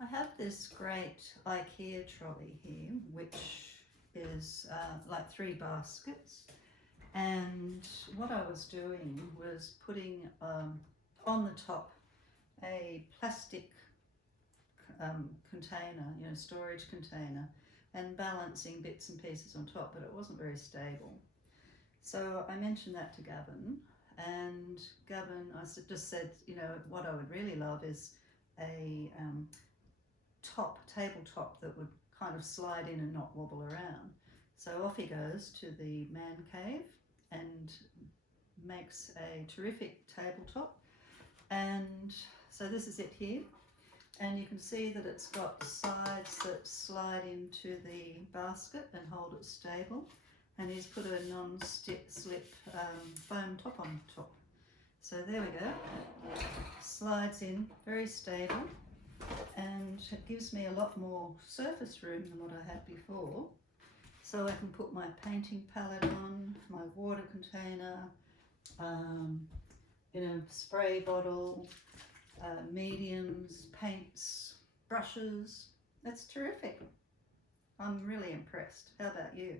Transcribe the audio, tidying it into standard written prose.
I have this great IKEA trolley here, which is like 3 baskets. And what I was doing was putting on the top a plastic container, storage container, and balancing bits and pieces on top, but it wasn't very stable. So I mentioned that to Gavin, and Gavin, I just said, what I would really love is a tabletop that would kind of slide in and not wobble around. So off he goes to the man cave and makes a terrific tabletop. And so this is it here, and you can see that it's got sides that slide into the basket and hold it stable, and he's put a non-slip foam top on top. So there we go, slides in, very stable, and it gives me a lot more surface room than what I had before. So I can put my painting palette on, my water container, spray bottle, mediums, paints, brushes. It's terrific. I'm really impressed. How about you?